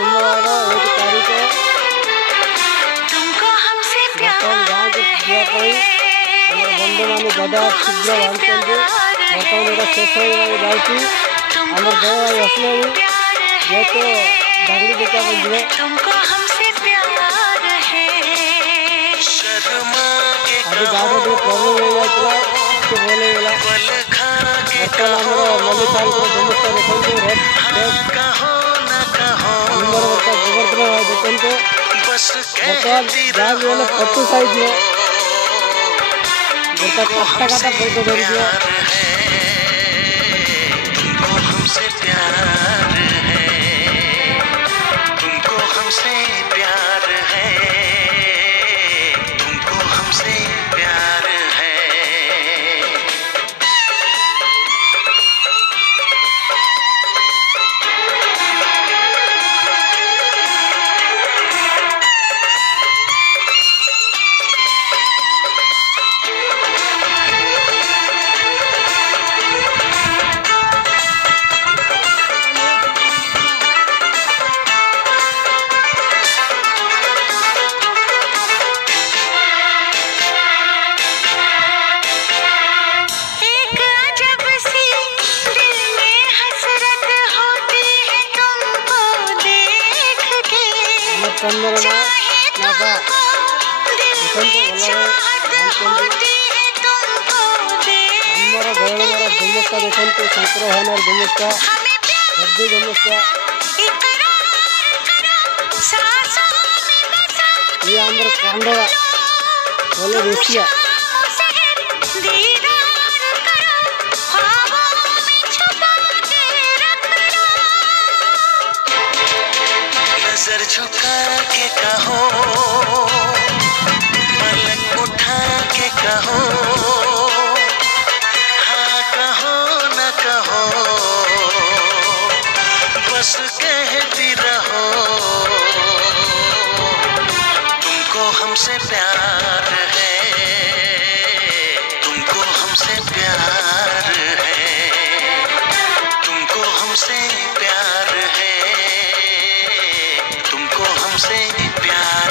सोमवार 1 तारीख बर्तमान गाँव को जावाई बंधु मान गदा शीघ्र बांधते बर्तमान यहाँ शेष हो जाऊँगी आम भाई आसले ये तो दागड़ी देखा जी आज गाँव में प्रॉब्लम हो जाता बोले बर्तमान मल्ली साल व्यवस्था देखते रेट गोवर्धन देखते बर्तमान गाँव पट्टू साइज बर्तमान काटा पैसा धर गुमस्ता देखते शंकर भावनार गुमस्ता हद्दी गुमस्ता ये आंध्र कांडवा बोले रुसिया नजर झुका के कहो पलक उठा के कहो हाँ कहो न कहो बस कहती रहो तुमको हमसे प्यार है तुमको हमसे प्यार है तुमको हमसे प्यार है तुमको हमसे प्यार